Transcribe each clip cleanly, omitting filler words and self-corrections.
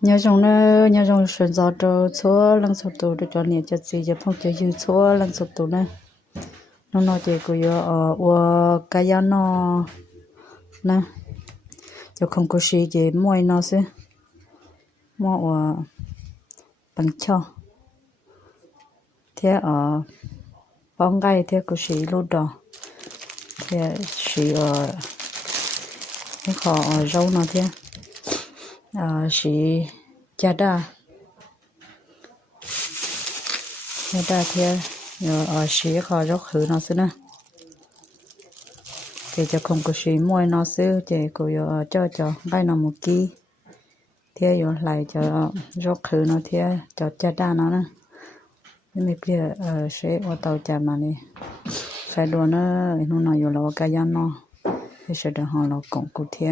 nhớ trong sườn gió trâu chúa lăng sụp tù để cho nhiệt cho gì cho phong cho dư chúa lăng sụp tù nè nó nói chuyện của yo ở cái giá nó nè cho không có gì gì mua nó sẽ mua ở bằng cho thế ở bóng gai thế có gì luôn đó thế gì ở cái khó ở rau nó thế gì chả đa thế nhờ ở gì khó rau khử nó sẽ nè thì cho không có gì mua nó sẽ thì cô yo cho gai nó một ký thế yo lại cho rau khử nó thế cho chả đa nó nè nhưng mà bây giờ sẽ ở tàu chả mà nè phải đồ nó nó yo lo cái giá nó thì sẽ được họ lo cộng cụ thể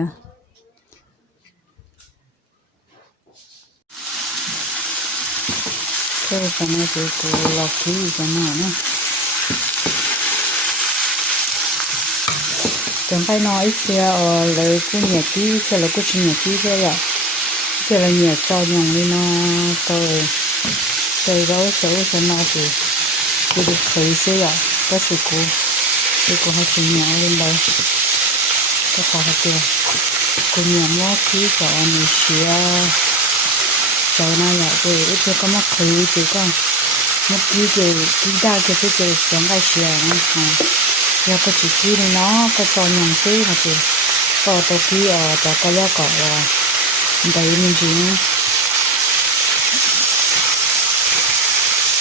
thế cho nên thì cô lo kỹ cho nó nữa chẳng phải nói ít ở lời cô nhà kỹ cho là cô chỉ nhà kỹ thế rồi cho là nhà cho nhung đi nó tôi đâu xấu cho nó thì tôi được khởi thế rồi có sự cô hay chỉ nhà lên đây có khó hết chưa cô nhà mót kỹ cho anh xíu cho nó là tôi ít cho có mất khởi chứ con mất kỹ đa cái chẳng phải xíu nữa giờ có chỉ kỹ nó có cho nhung thế mà chị có tôi kỹ ở cho cái giá cọ đấy mình chỉ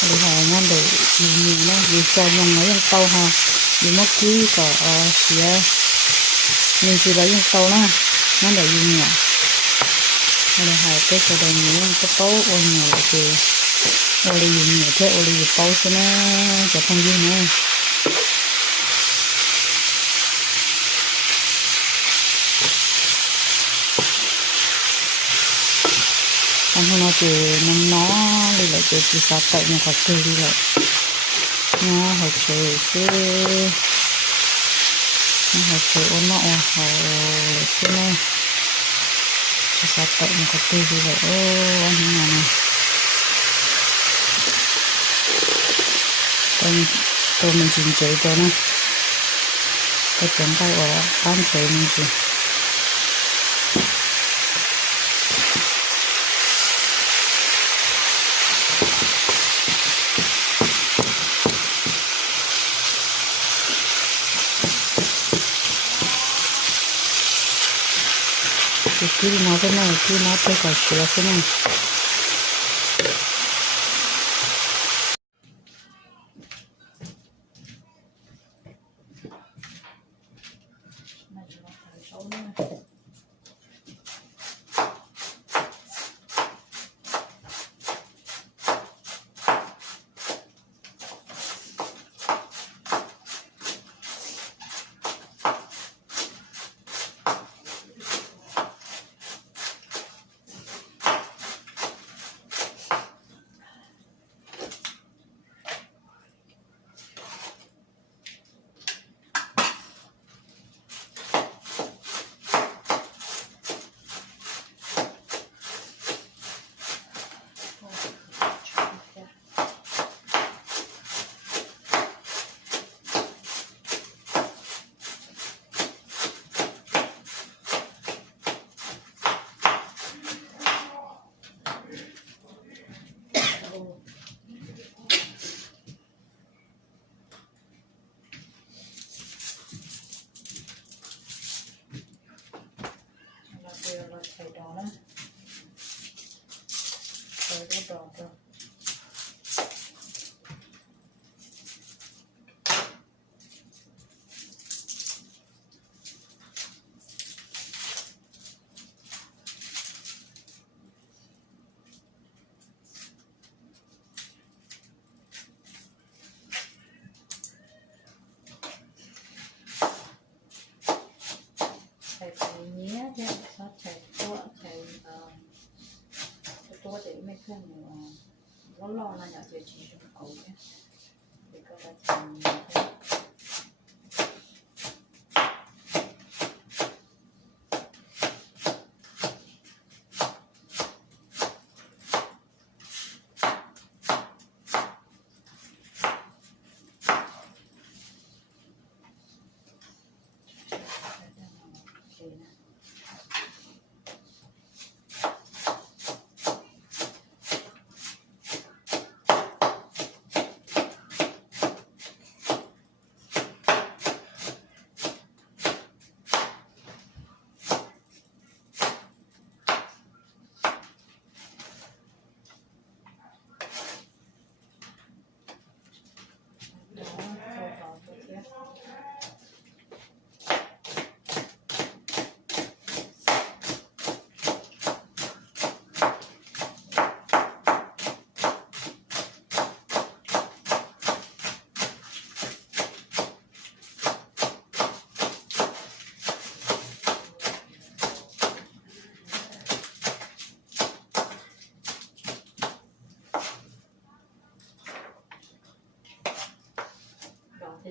để họ nhăn để nhiều nó vì cho nhung nóยังtàu ha vì mất kỹ cọ xíu mình chỉ lấy dùng tàu nó để dùng nhẹ để hai cái số đầu nhiều cái tàu ô nhiều là thì ô đi dùng nhẹ thế ô đi dùng tàu cho nó cho không dùng nữa anh nó chỉ nó đi lại chỉ sát tại nhà họ chơi đi lại nó họ chơi ôn nọ họ cái này sát tại nhà họ chơi đi lại anh nhà này tôi mình chỉnh chế cho nó cái chân tay ở ban chế mình chỉ cái nó thế này cái nó tôi phải sửa thế này thầy đó đó thầy đó đỏ rồi thầy nhé chứ sao thầy tôi để mấy cái nó lo là nhỏ chỉ trong cổ nhé để có thể thành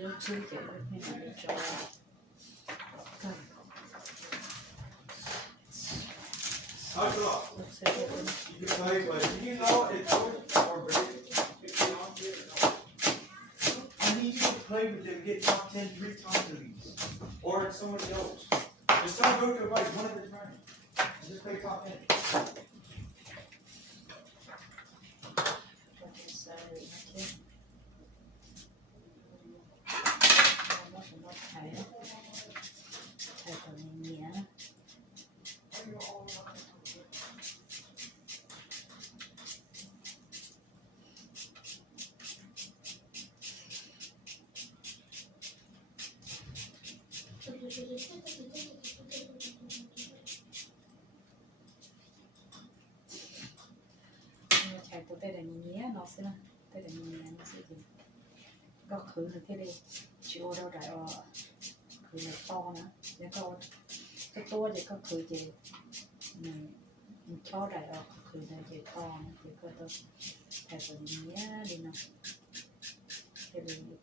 nó chưa kể được nên là để cho cần You can play, but you know it's always I need you to play with them, get top 10 3 times of these. Or it's somebody else. Just don't go to a bike one at a time. And just play top 10. chạy tụi tay là nhía nó sẽ tay là nhía nó sẽ gì có khử được thế đi chịu đâu đại khử này to nữa để có cái to thì có khử gì mình cho đại khử này thì to thì có tôi chạy tụi nhía đi nào thì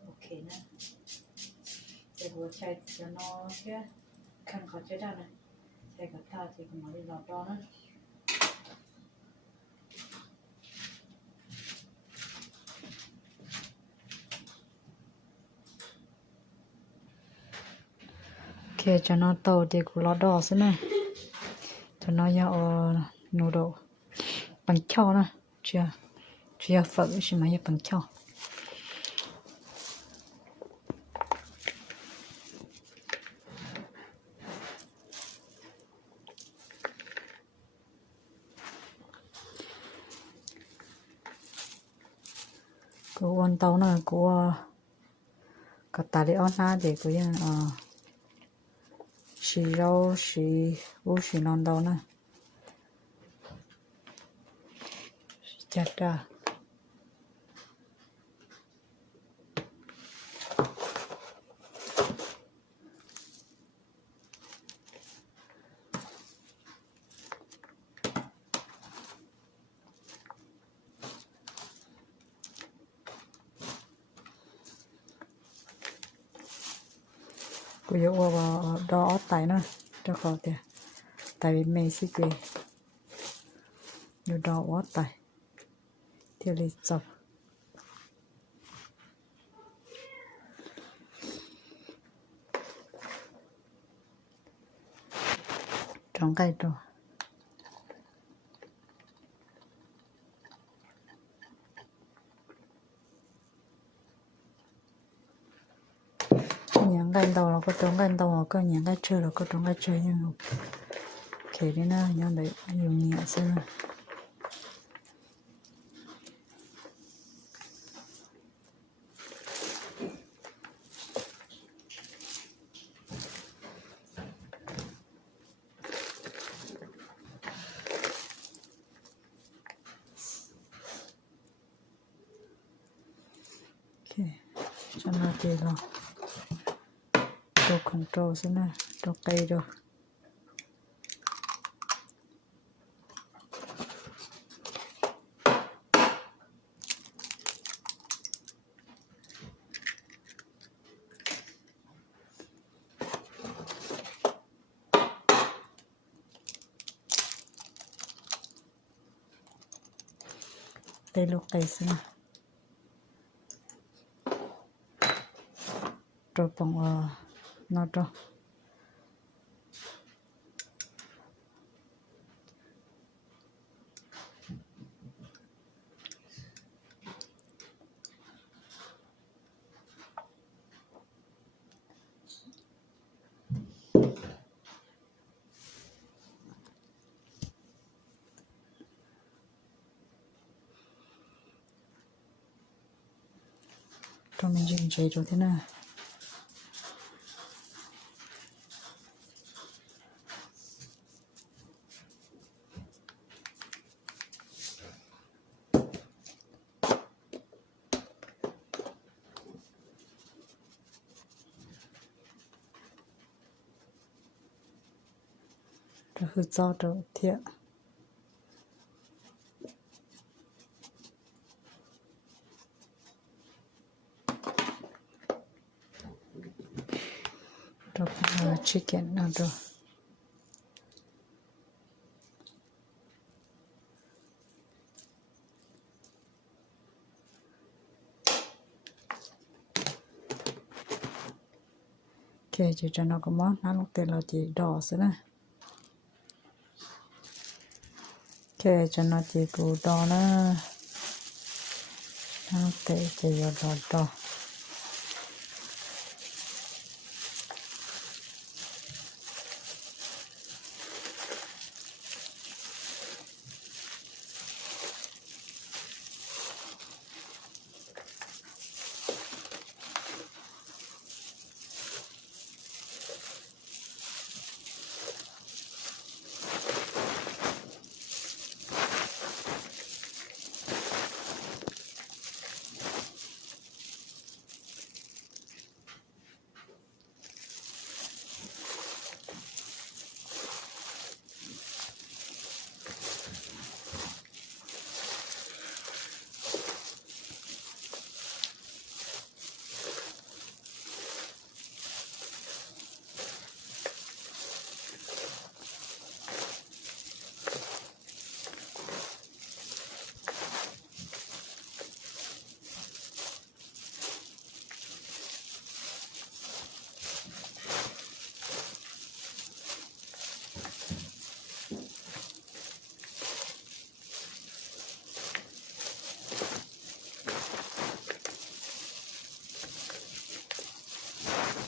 ok nè thì vừa chạy cho nó chứ khăn khó chơi ra này chạy cả ta thì cũng nói đi lọt đó nữa ok cho nó tàu thì cũng lọt đỏ xí này cho nó vào nụ độ bằng cho nè chưa phở chỉ mà bằng cho cô ăn tàu nè cô cả ta đi ăn na để cô yên xì rau xì u xì non tàu nè chặt ra cô yêu vào đó tay nữa cho khó thì tại vì mình xí quỳ nhiều đó quá tay thì lấy chọc trong cái đó những cái đầu là có trong cái đầu có những cái chơi là có trong cái chơi nhưng ok đi nè những đấy dùng nhẹ xem ok cho nó tiền rồi đồ control xem nè đồ cây rồi đây lúc cây xem nè rồi bằng nó rồi cho mình dùng giấy rồi thế nào rồi hư cho rồi thiện Đó là chicken nào đó. Ok, chị cho nó có món nó lúc tên là chị đỏ xí nè. Ok, cho nó chị củ đỏ nữa. Nó tệ chị vào đỏ đỏ.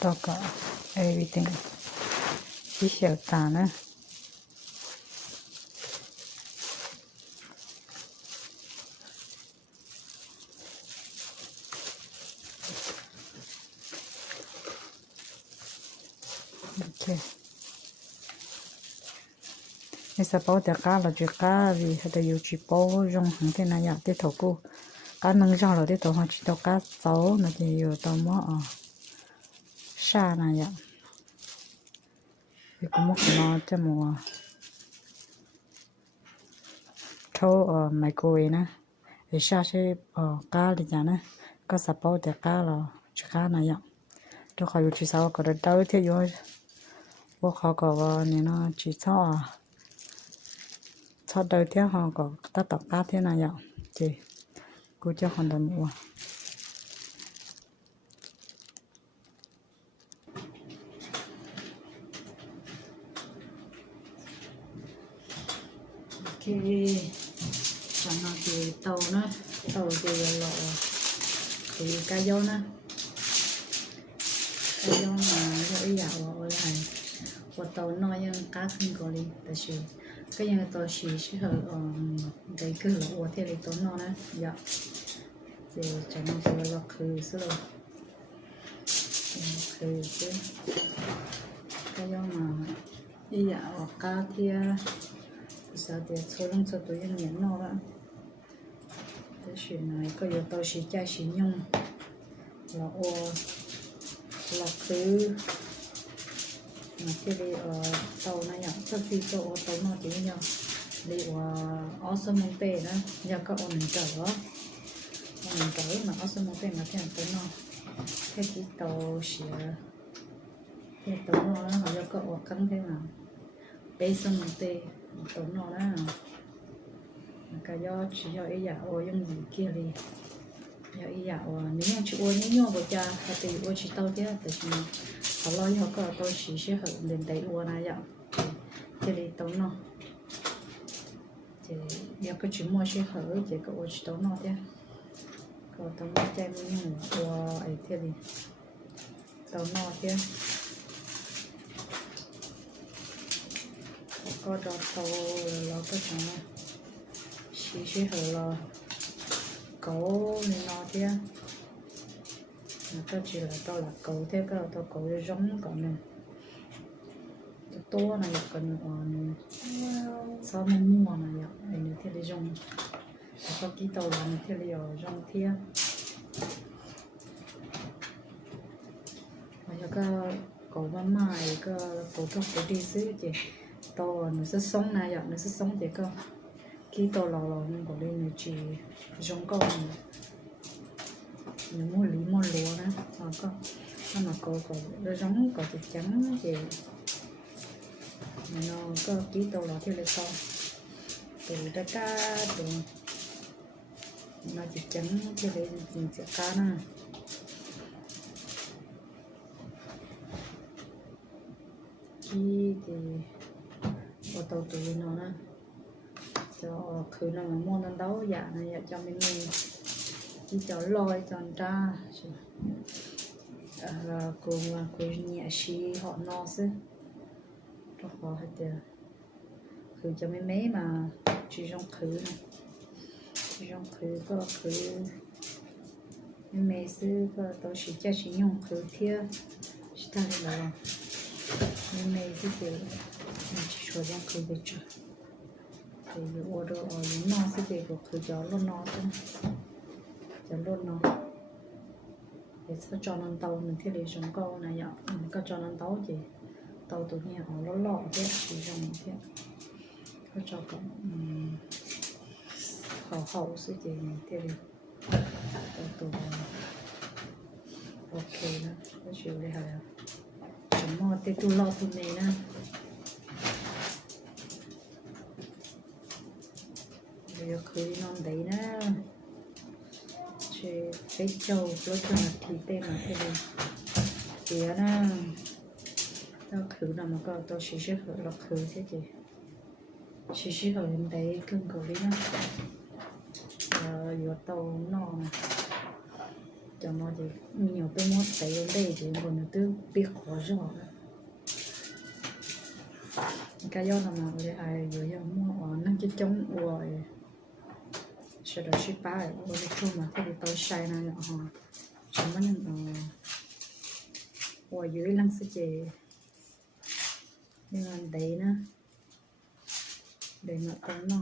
Đó cả everything. Chỉ xèo tàn nữa. Ok. Nếu sao bảo được cá là chuyện cá vì hay là yêu chỉ bảo rong hàng thế này vậy, tiếp tục cô cá nâng rong rồi tiếp tục họ chỉ tao cá sấu nó thì yêu tao mỏ sa này vậy, thì cũng mất nó cho mùa thâu microwave nè, thì sa sẽ cá đi chả nè, cá sao bảo được cá là chuyện cá này vậy, tôi khỏi yêu chỉ sao có được đâu thì yêu, vô khó có nên nó chỉ cho đầu tiên họ có tất cả cá thế này vậy, thì cô cho họ đừng mua. Khi cho nó thì tàu thì lọ thì cá dâu nữa, cá dâu mà cho ý dạo ở lại và tàu nói nhưng cá không có đi, tại vì cái những tàu xì sẽ ở đây cứ lọ thì lấy tàu nó nữa, dạ thì cho nó thì lọ khử xứ rồi, khử chứ cá dâu mà ý dạo cá thì sao thì số lượng số tuổi nhân nó đó, cái chuyện này có nhiều tàu xí cha xí nhung là là cứ mà cái đi tàu này nhở, sau khi tàu nó thì nhau đi ở sông Mông Tè đó, giờ có ổn định trở mà ở sông Mông Tè mà theo tàu nó cái tàu xí cái tàu nó họ giờ có ổn căng thế nào bé sông Mông Tè tàu nó đó cái do chỉ do ý dạo dùng gì kia đi do ý dạo nếu như chịu những nhau của cha thì chỉ tao chứ tại vì họ lo họ có tôi chỉ sẽ hở đến đấy này dạo thì đi tao nó thì giờ cái chuyện mua sẽ hở thì có chỉ tao nó chứ còn tao nó chơi những của ấy thì đi tao nó chứ có đó tao lo cái thằng này chỉ hở là cậu nên nó thế, tao chỉ là tao là cậu thế cái tao cậu giống cậu này, to này còn sao mà mua này vậy, anh thế đi giống, có cái tàu làm thế đi ở giống thế, mà cái cậu mà mày cái cậu trong cái đi xứ chị, tao nó sẽ sống này vậy, nó sẽ sống chị cơ. Khi tàu lò mình có lên chỉ giống con mình mua lý mua lúa đó, có mà có giống có thịt trắng thì nó có ký tàu là theo lấy con từ đã cá từ nó thịt trắng theo lấy gì sẽ cá nè khi thì ở tàu tụi nó nè cho khử nào mà mua nó đấu dạ này cho mình chỉ cho lôi cho ra cùng nhẹ xí họ no chứ cho họ hết được khử cho mấy mà chỉ trong khử này chỉ trong khử có khử mấy sư có tôi chỉ cho chỉ用khử thiê chỉ ta đây là mấy cái thì chỉ cho trong khử về chứ thì order ở no sẽ về của khử cho luôn no chứ cho luôn no để cho nó tàu mình thiết lý trong câu này ạ mình có cho nó tàu gì tàu tụi nhà họ nó lọ thế chỉ trong thế có cho cả hậu sự gì thiết lý tàu ok đó có chịu đi hả chúng mò tê tu lo tụi này nè bây giờ khơi non đấy nè cái trâu nó cho là thịt tên là thế này thì nó tao khử nào mà có tao chỉ khử là khử thế chị chỉ khử đến đấy cưng cầu đi nó giờ tao no này cho nó thì nhiều tôi muốn thấy đến đây thì còn tôi biết khó rõ cái do là mà để ai vừa giờ mua nó chỉ chống rồi sau đó ship lại rồi chung mà thế thì tôi xài này họ chúng mình ở dưới lăng sẽ chỉ nhưng mà đấy nữa để mà con nó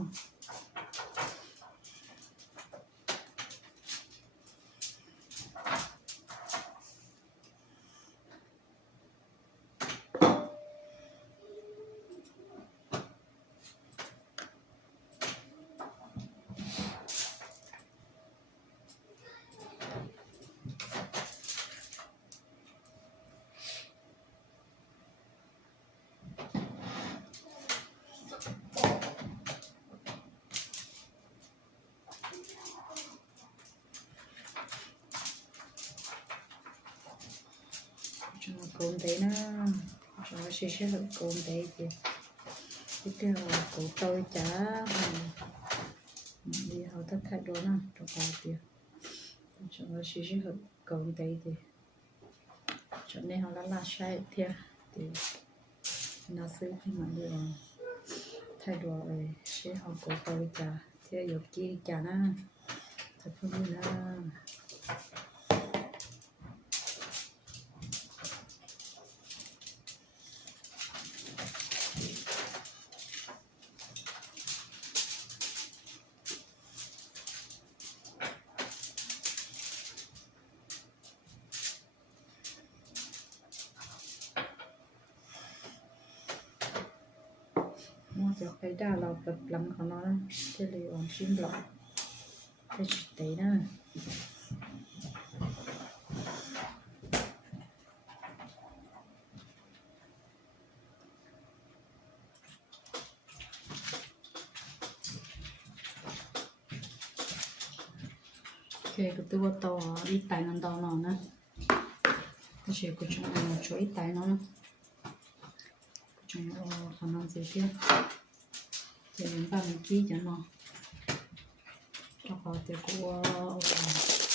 cồn đấy nó cho nó sẽ hợp cồn đấy thì tiếp theo là cổ tôi chả đi học tất cả đồ nè cho họ tiền cho nó sẽ hợp cồn đấy thì cho nên họ là sai theo thì nó sẽ khi mà được thay đổi sẽ học cổ tôi chả theo dục chi chả nè thật không như là cho cái đa là bật lắm của nó thế thì on xin lại cái chuyện đấy nè ok cái tôi tàu đi tay nó tàu nó nè cái chuyện của chúng mình cho ít tay nó chúng khả năng gì kia thì mình vào mình ký cho nó cho họ thì của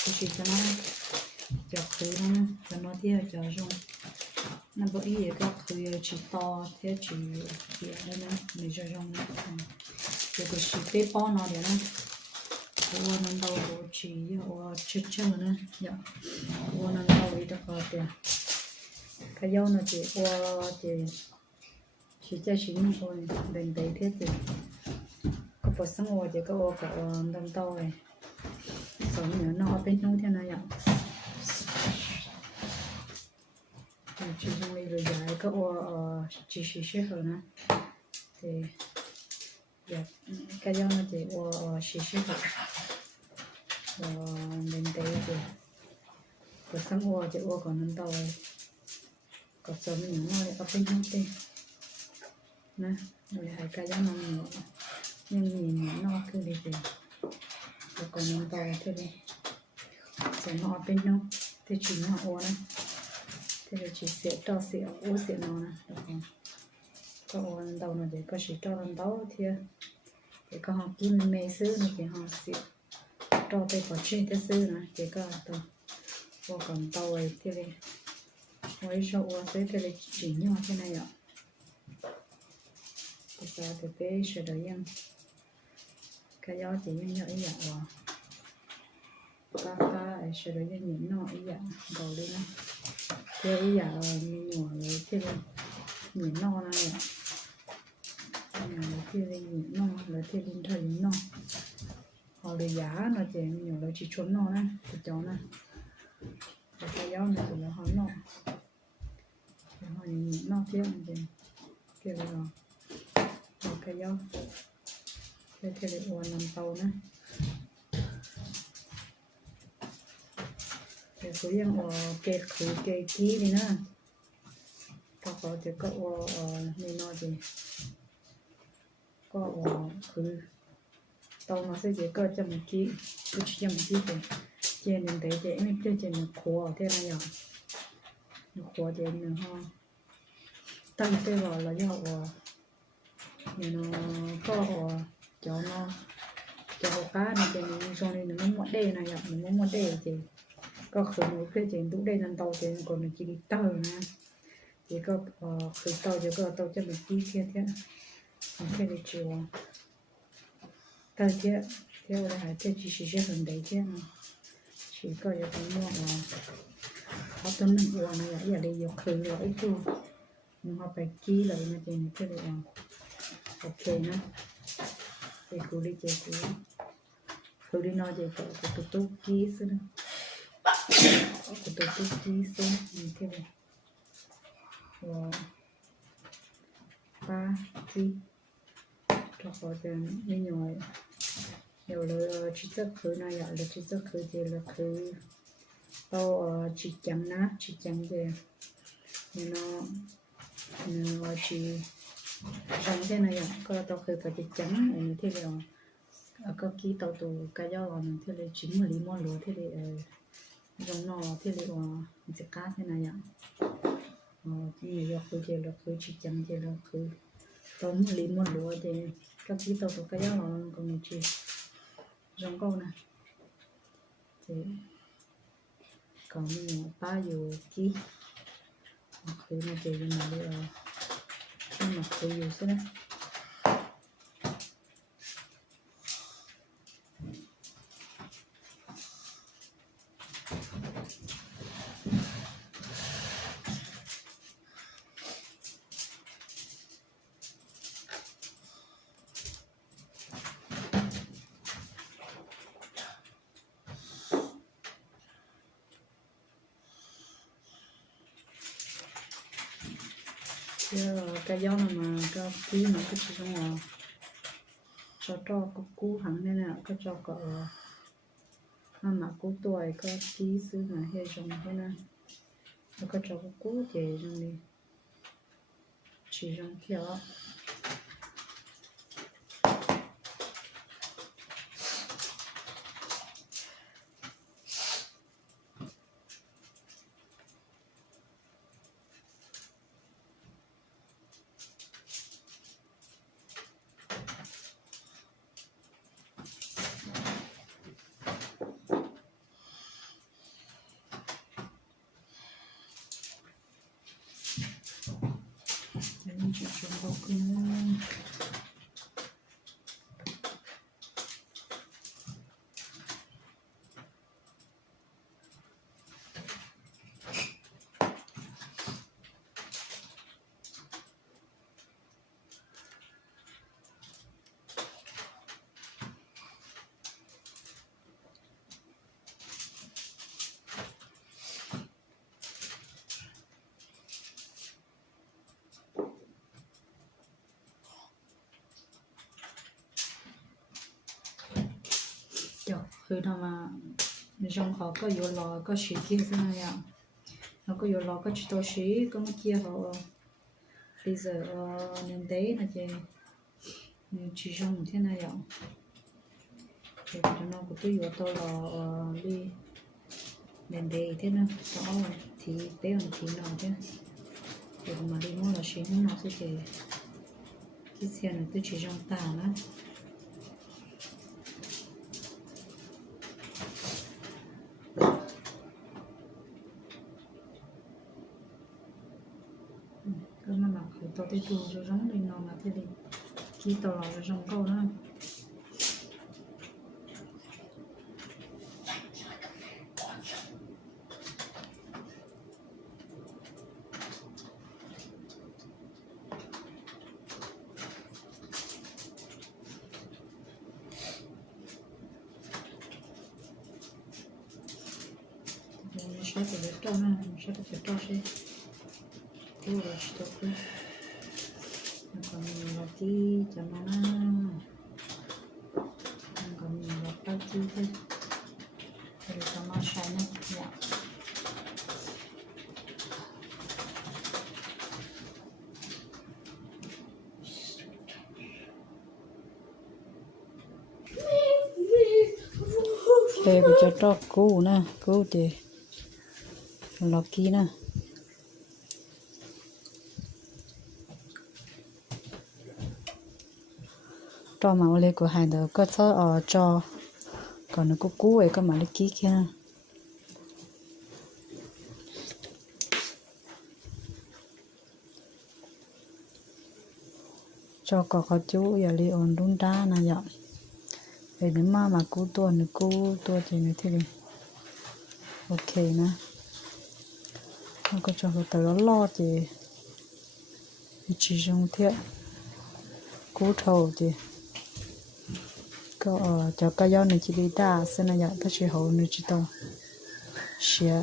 cái gì cho nó cho khử nó cho nó theo cho dùng nó bởi vì cái khử chỉ to theo chỉ kia đây nè mình cho dùng thì cái chỉ bếp bao nó để nó của nó đâu chỉ ở chết chết nữa dạ của nó đâu đi được rồi thì cái dâu nó chỉ qua thì chỉ cho chỉ những thôi đừng để thế thì có phải sống rồi thì có cả đâm to này sống nữa nó bên trong thế này ạ chỉ trong đây rồi dài có chỉ sẽ hơn nữa thì cái dâu nó chỉ chỉ sẽ hơn đừng để thì có sống rồi thì còn đâm to này có sớm mình nó lại có bên không tên nè rồi hai cái giá nó nhỏ nhưng nhìn nó cứ đi về rồi còn mình to thế đi sẽ nó bên nó thế chỉ nó ô này thế là chỉ sẽ cho sẽ ô sẽ nó nè được không có ô đầu nó để có chỉ cho lần đầu thì để có họ kim mê sứ nó thì họ sẽ cho tay vào trên cái sứ nè để có tao ô còn tao ấy thế này với cho ô thế là chỉ nhỏ thế này ạ bây giờ thì bé sẽ đợi yên cái gió chỉ nhỏ ý ạ cái sẽ đợi yên nhịn nó ý ạ đầu đi nè thế ý ạ mình nhỏ rồi thế này nhịn nó này ạ thế này nhịn nó là thế lên thời nó họ để giá nó chỉ nhỏ là chỉ trốn nó nè thì cháu nè cái gió này thì là họ nó họ nhịn nó thế thì kia là cái gió thế thì để uốn làm tàu nè để cứ yang kẹt khử kẹt kỹ đi nè các có thì có nên nói gì có khử tàu nó sẽ chỉ có cho một kỹ cứ chỉ cho một kỹ thì trên mình thấy dễ mình chơi trên một khóa thế này nhở một khóa thì mình ho tăng tê vào là do mình nó có cho nó cho hồ cá này thì mình cho nên nó muốn đê này ạ mình muốn đê thì có khử một cái chuyện đủ đây lần đầu thì còn chỉ đi tàu nè chỉ có khử tàu chỉ có tàu cho mình đi kia thế mình phải đi chiều tàu thế theo là hai thế chỉ sẽ hơn đấy thế mà chỉ có những cái mua họ tuân mình uống này giờ đây giờ khử rồi ít thôi nhưng họ phải kỹ lại mà thì mình phải được ok nè thì cứ đi chơi cứ đi nói về cái tụ kỹ xí nữa cái tụ kỹ xí mình thế này ba kỹ cho họ tiền như nhồi nhiều là chỉ rất khứ này là chỉ rất khứ thì là khứ tao chỉ chấm nát chỉ chấm về nó chỉ trong thế này có tao khứ phải chỉ chấm này thế là có kỹ tao tụ cái do là mình thế là chín 10 limon lúa thế là giống nó thế là sẽ cá thế này ạ thì là khứ chỉ chấm thì là khứ tao 10 limon lúa thì các kỹ tao tụ cái do là còn mình chỉ giống câu này thì còn mình ba dù kỹ khứ này thì mà bây giờ nhưng mà khứ dù thế này cái gió mà cái ký mà cái chỉ trong cho cái cú hẳn thế nào cái cho cỡ mà cú tuổi cái ký xứ mà hay trong thế này cái cho cái cú thì trong đi chỉ trong kiểu chỉ trong bọcคือทำมาในช่องเขาก็โยนรอก็ฉีดที่เส้นอะไร nó có vô lò có chỉ tôi xí có mấy kia họ freezer nên đấy là gì chỉ trong thế này ạ thì cho nó có tôi vô tôi lò đi nên đấy thế nào đó thì bé hơn thì nào chứ thì mà đi mua là xí nó sẽ chỉ cái xe này tôi chỉ trong tà đó cái nó là khởi tao tới chuồng rồi giống đi nó mà thế đi khi tao lò rồi giống câu đó sẽ phải để cho nó sẽ phải cho sẽ cô rồi cho cô còn là chi cho nó còn là bao chi thôi để cho nó sai nó dạ thế bây giờ cho cô nè cô thì lọc kỹ nè cho màu lên của hai đứa có thơ ở cho còn nó có cú ấy có mà lấy kỹ kia cho có chú giờ đi ổn đúng đá nè vậy để nếu mà cú tua thì nó thế đi ok nè nó có cho cái tờ lo thì chỉ dùng thiệt cú thầu thì có cho cái gió này chỉ đi đa xem là vậy ta chỉ hậu này chỉ tao xia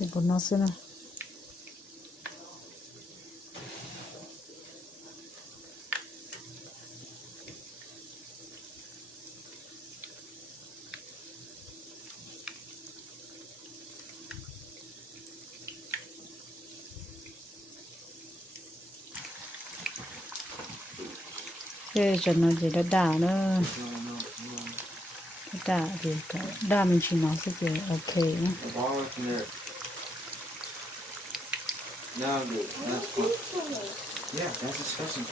cái bột nó xem nào cái cho nó chỉ đã đà nữa đà thì đà mình chỉ nói sẽ chỉ ok nhé No, dude, that's what. Yeah, that's disgusting.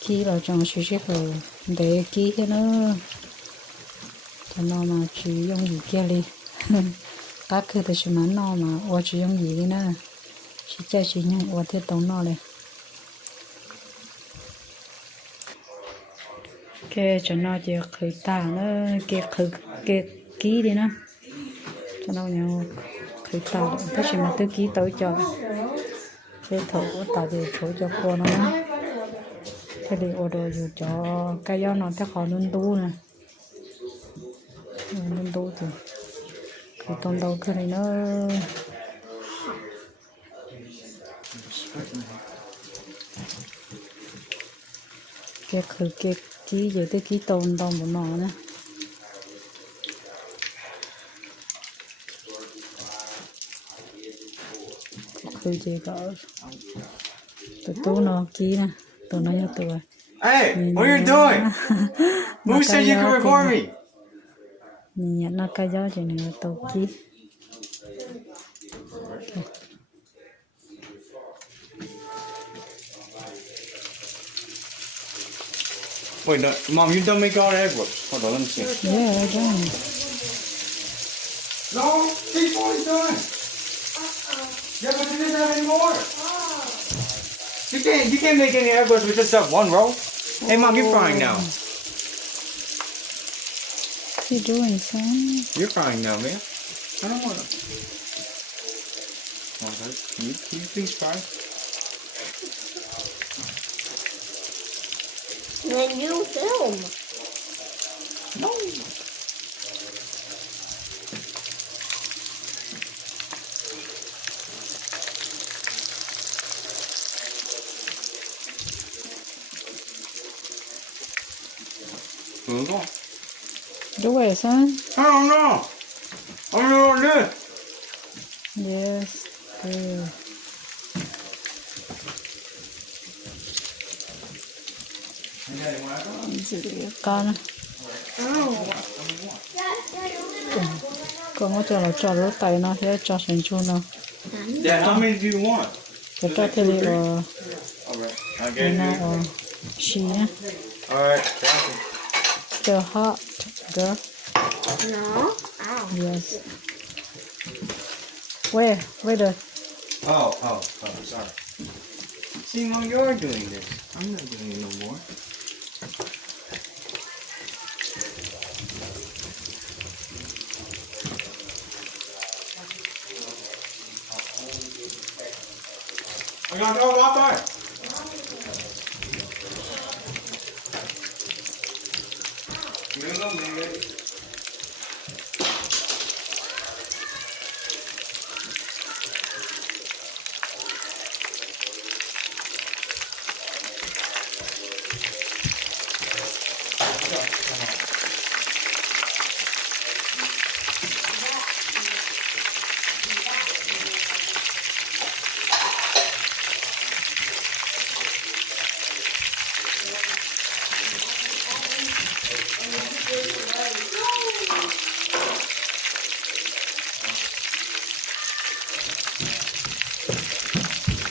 kỹ là trong suy xét rồi để kỹ cái nó cho nó mà chỉ dùng gì kia đi các cái thì chỉ mà nó mà ở chỉ dùng gì đi nữa chỉ chơi chỉ những ở thế tông nó này cái cho nó chỉ khởi tả nó cái kỹ đi nữa cho nó nhiều khởi tả thế chỉ mà tôi kỹ tới cho cái thầu của tạo thì chỗ cho cô nó thế thì ở đồ dù cho cái gió nó chắc khó luôn tu nè luôn tu thì cái con đầu cái này nó cái khởi cái ký giờ tới ký tôn đông của nó nè khởi gì có tụi nó ký nè tụi nó như tụi Hey, what are you doing? Who said you could record me? nhìn nó cái gió chỉ này tụi ký Wait, no, Mom, you done make all the egg whips. Hold on, let me see. yeah done No, before done. Yeah, but you didn't have any more. You can't make any egg whips with just that one roll. Hey, Mom, you're frying now. what you doing son You're frying now, man. I don't want to. Come on, guys. Can you please fry? When you film. No. The way, son? I don't know. I'm doing this. Yes. Good. Con con có cho là cho lỗ tay nó thế cho sinh chu nó Dad, how many do you want? cho cho thế thì Alright. I gave nó you. xí nhá Alright, got you. cho hot girl No. Ow. yes where the Oh, sorry. See, Mom, you are doing this. I'm not doing it no more. I got no Wi-Fi.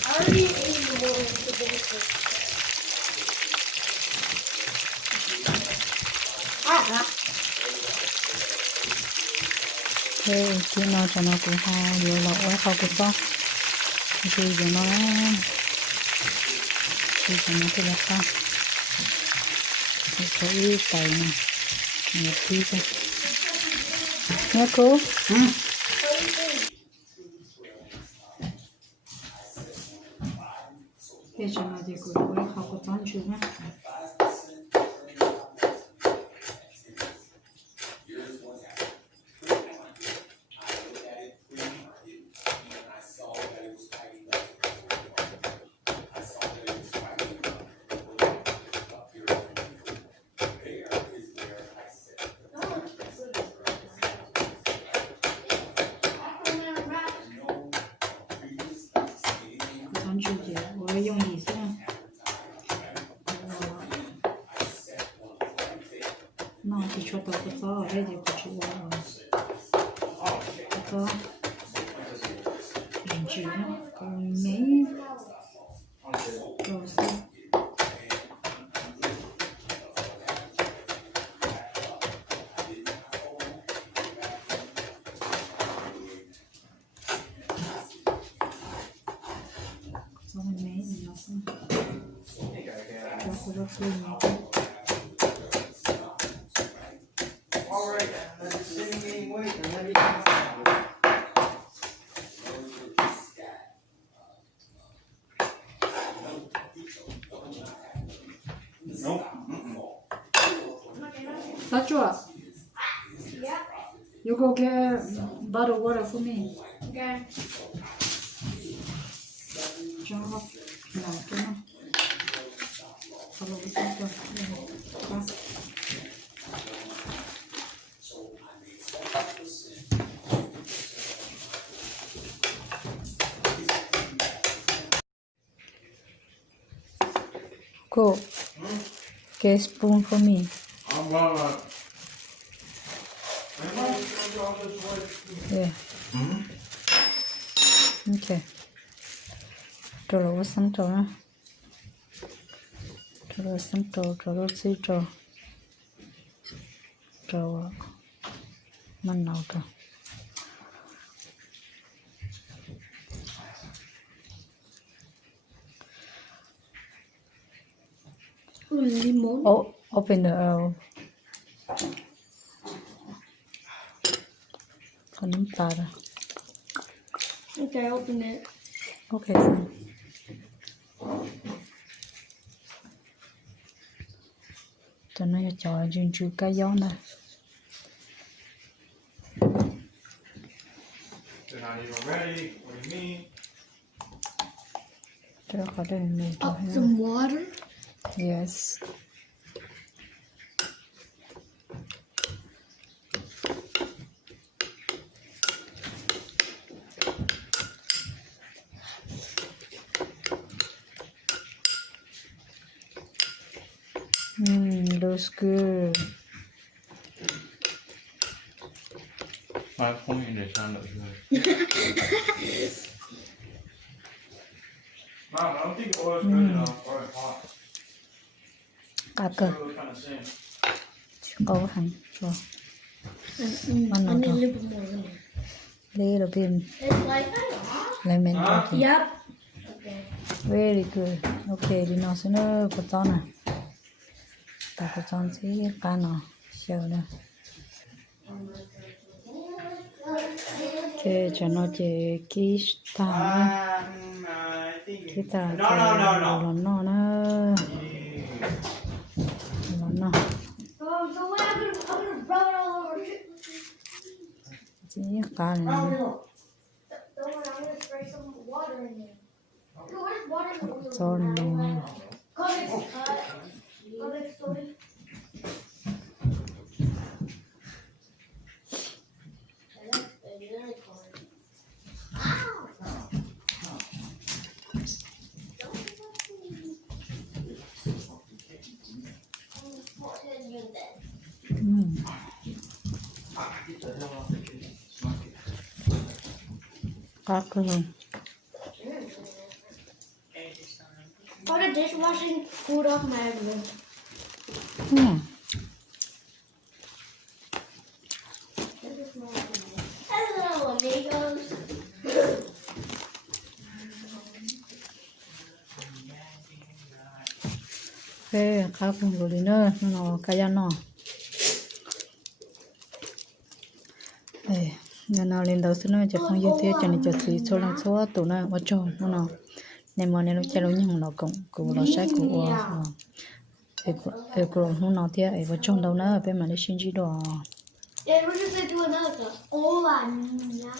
I already ate the one with the biggest. thế chứ nó cho nó cũng ho nhiều là quá không cũng to thì giờ nó thì giờ nó cái là sao thì cái tay này một tí thôi nhớ cô thế cho nó thì cũng quá không có tốn chú nhá tốn chú thì có dùng gì chứ nó thì cho tao cái to ở đây thì có chú to hình chữ còn mấy rồi sao xong rồi mấy thì nó xong nó có rất nhiều Alright, let's just sitting getting wait and let it come out. Nope. That's what. You go get bottled water for me. Okay. Cho nó nào cho nó. Hello, Go. Get a spoon for me. I'm gonna. Yeah. Okay. Rồi là sẵn rồi á. Rồi sẵn rồi xí rồi. Rồi mình nào rồi. Lemon. Oh, open the có nấm tà rồi. Okay, open it. Okay, fine. Cho nó cho chùi cái gió này. even ready. What do you mean? Cho có đây mình Oh, some water. Yes. Looks good. Không hiện để sang đợi rồi. Mom, I don't think the oil's good enough or it's hot. Cả It's cơ. really kind of thin. Có hành rồi. I need a little bit more lemon. Little bit It's like lemon. Huh? Okay. Yep. Okay. Very good. Okay, đi nào xin nữa có cho nè. Ta có cho gì cả nào. Xíu nữa. Okay, cho nó chỉ kí ta I think. kí ta No, no, no, no. nó Yeah. nó Oh, so what happened? I'm gonna rub it all over. chỉ cả này. Don't worry, I'm gonna spray some water in there. Dude, where's water in the oil? Cho nó Comics cut. Comics story. Get the hell off the kitchen. Smoke it. cả cơ. All the dishwashing cooled off my room. Hello, amigos. Cái cả phần của đi nữa nó cái nó. Nhà nào lên đầu xin nó chỉ không như thế cho nên cho tùy số lần số tụi nó ở chỗ nó nên mà nên nó chơi luôn nhưng nó cũng nó sẽ của cũng nó thì ở trong đâu nữa bên mà nó xin chỉ đồ. Yeah, we're just gonna do another cup. Hola, niña.